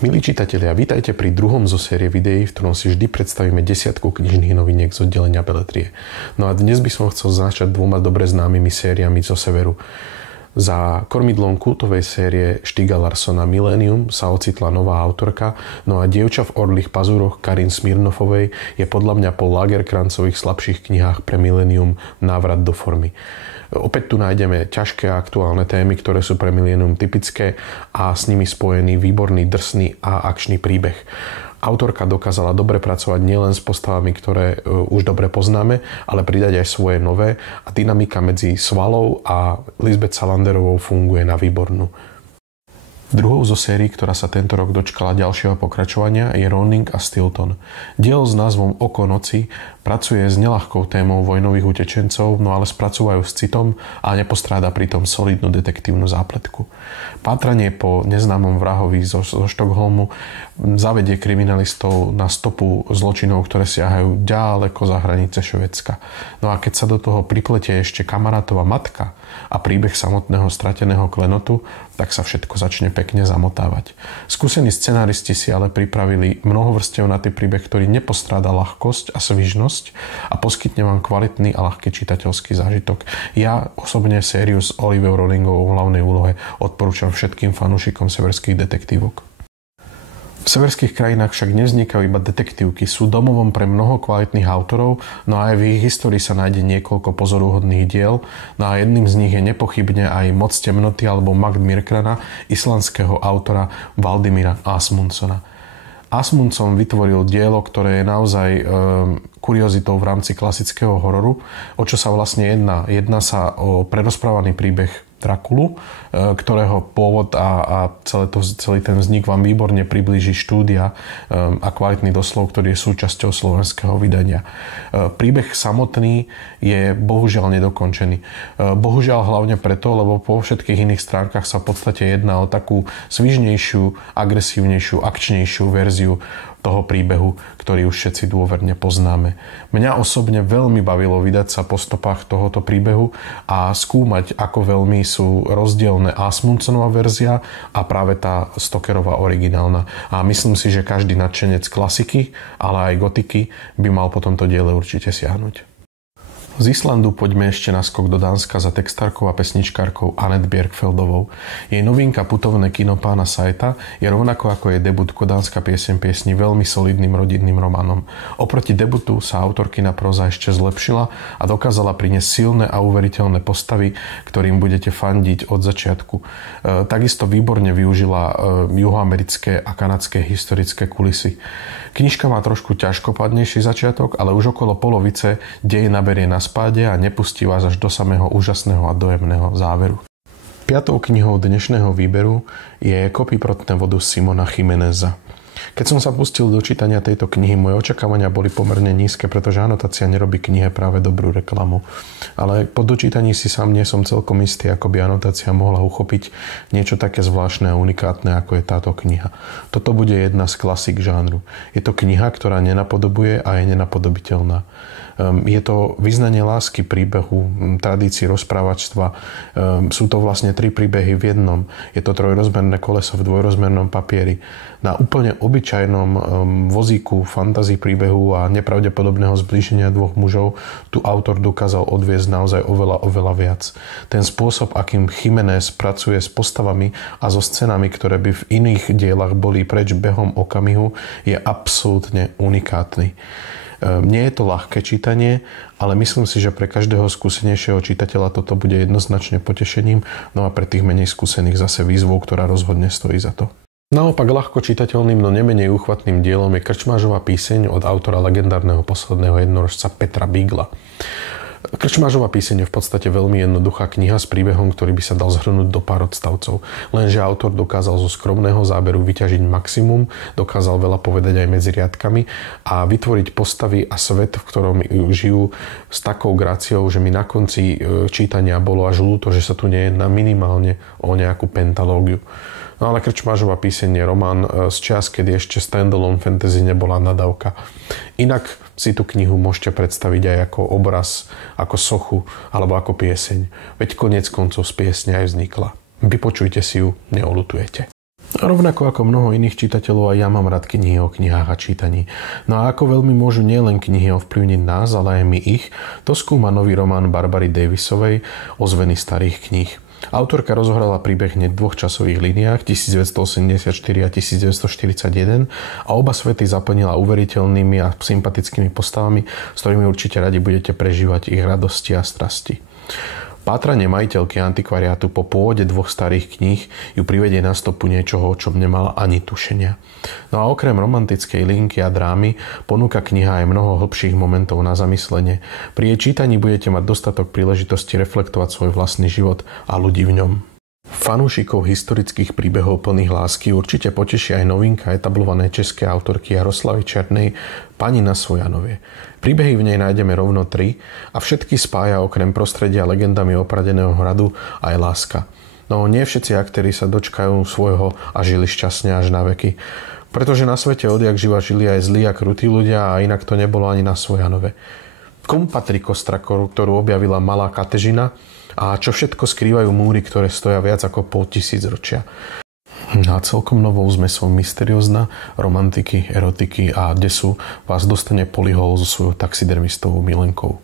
Milí čitatelia, vítajte pri druhom zo série videí, v ktorom si vždy predstavíme 10 knižných noviniek z oddelenia beletrie. No a dnes by som chcel začať dvoma dobre známymi sériami zo severu. Za kormidlom kultovej série Stiega Larssona Millennium sa ocitla nová autorka, no a Dievča v orlých pazúroch Karin Smirnoffovej je podľa mňa po Lagerkrancových slabších knihách pre Millennium návrat do formy. Opäť tu nájdeme ťažké a aktuálne témy, ktoré sú pre Millennium typické a s nimi spojený výborný, drsný a akčný príbeh. Autorka dokázala dobre pracovať nielen s postavami, ktoré už dobre poznáme, ale pridať aj svoje nové a dynamika medzi Svalou a Lisbeth Salanderovou funguje na výbornú. Druhou zo sérií, ktorá sa tento rok dočkala ďalšieho pokračovania, je Ronning a Stilton. Dielo s názvom Oko noci pracuje s neľahkou témou vojnových utečencov, no ale spracúvajú s citom a nepostráda pritom solidnú detektívnu zápletku. Pátranie po neznámom vrahovi zo Štokholmu zavedie kriminalistov na stopu zločinov, ktoré siahajú ďaleko za hranice Švédska. No a keď sa do toho pripletie ešte kamarátova matka a príbeh samotného strateného klenotu, tak sa všetko začne pekne zamotávať. Skúsení scenáristi si ale pripravili mnohovrstevnatý príbeh, ktorý nepostráda ľahkosť a svižnosť a poskytne vám kvalitný a ľahký čitateľský zážitok. Ja osobne sériu s Olivou Ronningovou v hlavnej úlohe odporúčam všetkým fanúšikom severských detektívok. V severských krajinách však nevznikajú iba detektívky, sú domovom pre mnoho kvalitných autorov, no a aj v ich histórii sa nájde niekoľko pozoruhodných diel, no a jedným z nich je nepochybne aj Moc temnoty alebo Makt Myrkrana islandského autora Valdimíra Asmundsona. Asmundsson vytvoril dielo, ktoré je naozaj kuriozitou v rámci klasického hororu. O čo sa vlastne jedná? Jedná sa o prerozprávaný príbeh Drakulu, ktorého pôvod a celý ten vznik vám výborne priblíži štúdia a kvalitný doslov, ktorý je súčasťou slovenského vydania. Príbeh samotný je bohužiaľ nedokončený. Bohužiaľ hlavne preto, lebo po všetkých iných stránkach sa v podstate jedná o takú svižnejšiu, agresívnejšiu, akčnejšiu verziu toho príbehu, ktorý už všetci dôverne poznáme. Mňa osobne veľmi bavilo vydať sa po stopách tohoto príbehu a skúmať, ako veľmi sú rozdielne Asmundsonova verzia a práve tá Stokerová originálna. A myslím si, že každý nadšenec klasiky, ale aj gotiky by mal po tomto diele určite siahnuť. Z Islandu poďme ešte na skok do Dánska za textárkou a pesničkárkou Annette Bjerkfeldovou. Jej novinka Putovné kino pána Sajta je rovnako ako jej debut Kodánska pieseň piesni veľmi solidným rodinným románom. Oproti debutu sa autorkina próza ešte zlepšila a dokázala priniesť silné a uveriteľné postavy, ktorým budete fandiť od začiatku. Takisto výborne využila juhoamerické a kanadské historické kulisy. Knižka má trošku ťažkopadnejší začiatok, ale už okolo polovice dej naberie na spáde a nepustí vás až do samého úžasného a dojemného záveru. Piatou knihou dnešného výberu je Kopy protné vodu Simona Jiméneza. Keď som sa pustil do čítania tejto knihy, moje očakávania boli pomerne nízke, pretože anotácia nerobí knihe práve dobrú reklamu. Ale po dočítaní si sám nie som celkom istý, ako by anotácia mohla uchopiť niečo také zvláštne a unikátne, ako je táto kniha. Toto bude jedna z klasík žánru. Je to kniha, ktorá nenapodobuje a je nenapodobiteľná. Je to vyznanie lásky, príbehu, tradícií rozprávačstva. Sú to vlastne 3 príbehy v jednom. Je to trojrozmerné koleso v dvojrozmernom papieri. Na úplne obyčajnom vozíku fantázii príbehu a nepravdepodobného zblíženia dvoch mužov tu autor dokázal odviesť naozaj oveľa viac. Ten spôsob, akým Jiménez pracuje s postavami a so scénami, ktoré by v iných dielach boli preč behom okamihu, je absolútne unikátny. Nie je to ľahké čítanie, ale myslím si, že pre každého skúsenejšieho čitateľa toto bude jednoznačne potešením, no a pre tých menej skúsených zase výzvou, ktorá rozhodne stojí za to. Naopak ľahko čitateľným, no nemenej úchvatným dielom je Krčmážova píseň od autora legendárneho posledného jednorožca Petra Bigla. Krčmážova píseň je v podstate veľmi jednoduchá kniha s príbehom, ktorý by sa dal zhrnúť do pár odstavcov. Lenže autor dokázal zo skromného záberu vyťažiť maximum, dokázal veľa povedať aj medzi riadkami a vytvoriť postavy a svet, v ktorom žijú s takou gráciou, že mi na konci čítania bolo až ľúto, že sa tu nejedná minimálne o nejakú pentalógiu. No ale Krčmážova píseň je román z čias, kedy ešte standalone fantasy nebola nadávka. Inak si tú knihu môžete predstaviť aj ako obraz, ako sochu alebo ako pieseň. Veď koniec koncov z piesne aj vznikla. Vypočujte si ju, neoľutujete. Rovnako ako mnoho iných čitateľov, aj ja mám rád knihy o knihách a čítaní. No a ako veľmi môžu nielen knihy ovplyvniť nás, ale aj my ich, to skúma nový román Barbary Davisovej Ozveny starých kníh. Autorka rozohrala príbeh hneď v dvoch časových líniách 1984 a 1941 a oba svety zaplnila uveriteľnými a sympatickými postavami, s ktorými určite radi budete prežívať ich radosti a strasti. Pátranie majiteľky antikvariátu po pôvode dvoch starých kníh ju privedie na stopu niečoho, o čom nemala ani tušenia. No a okrem romantickej linky a drámy ponúka kniha aj mnoho hlbších momentov na zamyslenie. Pri jej čítaní budete mať dostatok príležitosti reflektovať svoj vlastný život a ľudí v ňom. Fanúšikov historických príbehov plných lásky určite poteší aj novinka etablovanej českej autorky Jaroslavy Černej Panina Svojanovie. Príbehy v nej nájdeme rovno 3 a všetky spája okrem prostredia legendami opradeného hradu aj láska. No nie všetci aktéri sa dočkajú svojho a žili šťastne až na veky. Pretože na svete odjak živa žili aj zlí a krutí ľudia a inak to nebolo ani na Svojanove. Komu patrí kostra, ktorú objavila malá Katežina a čo všetko skrývajú múry, ktoré stoja viac ako 500 ročia. A celkom novou zmesou mysteriózna, romantiky, erotiky a desu vás dostane Polyhol so svojou taxidermistovou milenkou.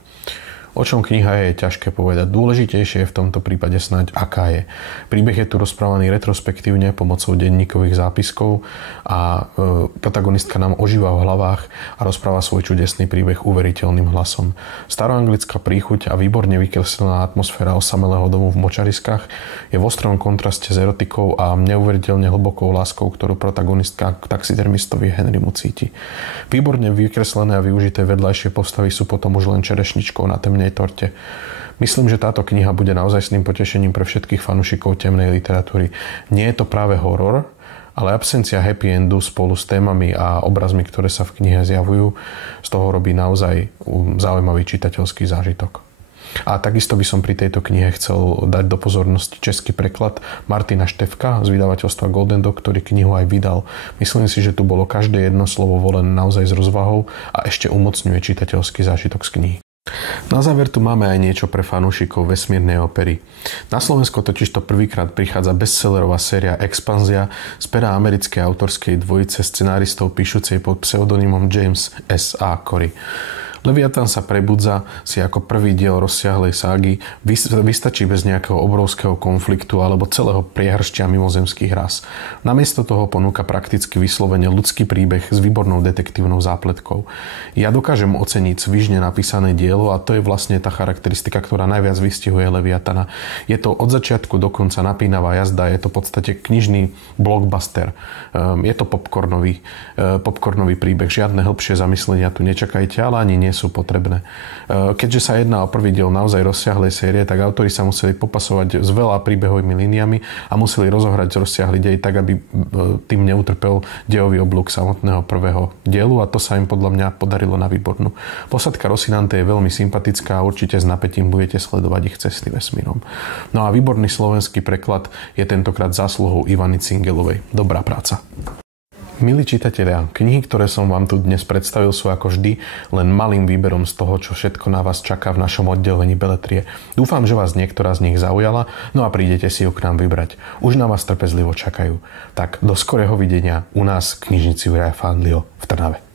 O čom kniha je ťažké povedať. Dôležitejšie je v tomto prípade snáď aká je. Príbeh je tu rozprávaný retrospektívne pomocou denníkových zápiskov a protagonistka nám ožíva v hlavách a rozpráva svoj čudesný príbeh uveriteľným hlasom. Staroanglická príchuť a výborne vykreslená atmosféra osamelého domu v močariskách je v ostrom kontraste s erotikou a neuveriteľne hlbokou láskou, ktorú protagonistka k taxidermistovi Henrymu cíti. Výborne vykreslené a využité vedľajšie postavy sú potom už len čerešničkou na temnej torte. Myslím, že táto kniha bude naozajstným potešením pre všetkých fanúšikov temnej literatúry. Nie je to práve horor, ale absencia happy endu spolu s témami a obrazmi, ktoré sa v knihe zjavujú, z toho robí naozaj zaujímavý čitateľský zážitok. A takisto by som pri tejto knihe chcel dať do pozornosti český preklad Martina Štefka z vydavateľstva Golden Dog, ktorý knihu aj vydal. Myslím si, že tu bolo každé jedno slovo volené naozaj s rozvahou a ešte umocňuje čitateľský zážitok z knihy. Na záver tu máme aj niečo pre fanúšikov vesmírnej opery. Na Slovensko totižto prvýkrát prichádza bestsellerová séria Expanzia z pera americkej autorskej dvojice scenáristov píšucej pod pseudonymom James S. A. Corey. Leviatán sa prebudza si ako prvý diel rozsiahlej ságy vystačí bez nejakého obrovského konfliktu alebo celého priehršťa mimozemských rás. Namiesto toho ponúka prakticky vyslovene ľudský príbeh s výbornou detektívnou zápletkou. Ja dokážem oceniť svižne napísané dielo a to je vlastne tá charakteristika, ktorá najviac vystihuje Leviatana. Je to od začiatku do konca napínavá jazda, je to v podstate knižný blockbuster. Je to popcornový príbeh, žiadne hĺbšie zamyslenia tu nečakajte, ale ani nie sú potrebné. Keďže sa jedná o prvý diel naozaj rozsiahlej série, tak autori sa museli popasovať s veľa príbehovými líniami a museli rozohrať rozsiahly dej tak, aby tým neutrpel dejový oblúk samotného prvého dielu a to sa im podľa mňa podarilo na výbornú. Posadka Rocinante je veľmi sympatická a určite s napätím budete sledovať ich cesty vesmírom. No a výborný slovenský preklad je tentokrát zásluhou Ivany Cingelovej. Dobrá práca. Milí čitatelia, knihy, ktoré som vám tu dnes predstavil, sú ako vždy len malým výberom z toho, čo všetko na vás čaká v našom oddelení Beletrie. Dúfam, že vás niektorá z nich zaujala, no a prídete si ju k nám vybrať. Už na vás trpezlivo čakajú. Tak do skorého videnia u nás v knižnici Juraja Fandlio v Trnave.